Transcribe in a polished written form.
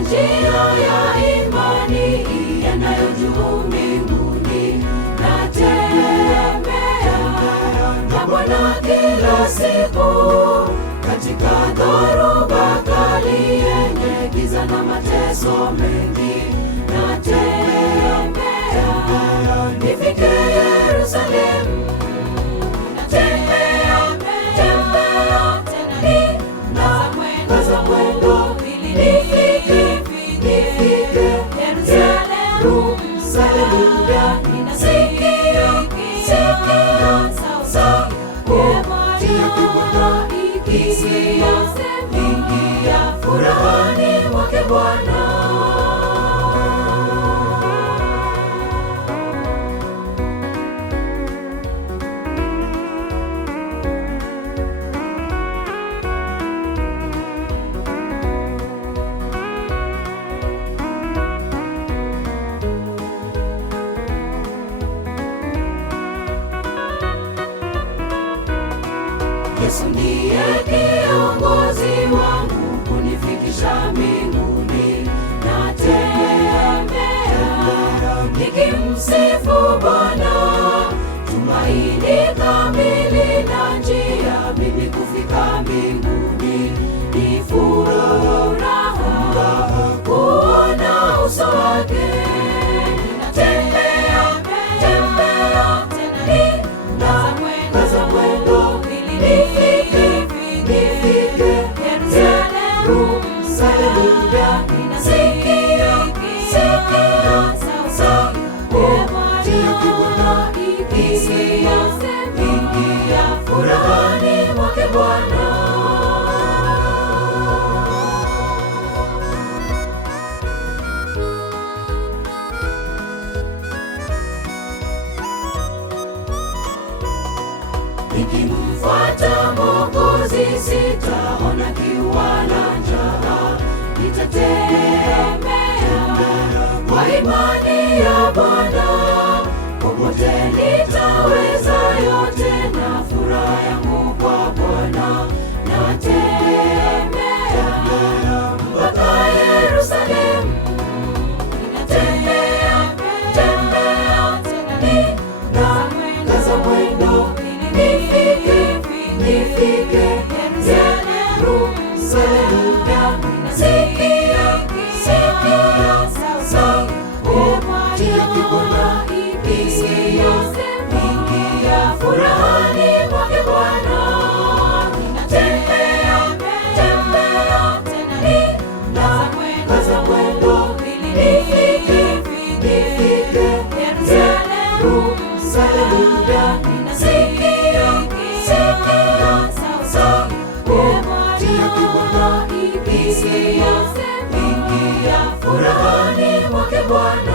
njia ya imani iendayo juu mbinguni. Natembea na Bwana kila siku, katika dhoruba kali yenye giza na mateso mengi. Natembea nifike Yerusalemu. Natembea tena nikaza mwendo ili nifike Yerusalemu. Ninasikia sauti ya Bwana ikisikia, ingia furahani mwake Bwana. Yesu ndiye kiongozi wangu kunifikisha mbinguni. Natembea nikimsifu Bwana, tumaini kamili na njia mimi kufika mbinguni. Ni furaha kuona uso wake. Natembea tena nikaza mwendo nifike Yerusalemu. Ninasikia sauti ya Bwana ikisikia, ingia furahani mwake Bwana. Nikimfuata Mwokozi sitaona kiu wala njaa. Nitatembea kwa imani ya Bwana, popote nitaweza yote na furaha yangu kwa Bwana. Natembea mpaka Yerusalemu. Ninatembea tena nikaza mwendo nifike Yerusalemu. Ninasikia sauti ya Bwana ikisikia, ingia furahani mwake Bwana. Ninatembea tena nikaza mwendo ili nifike Yerusalemu. Ninasikia sauti ya Bwana ikisikia, ingia furahani mwake Bwana.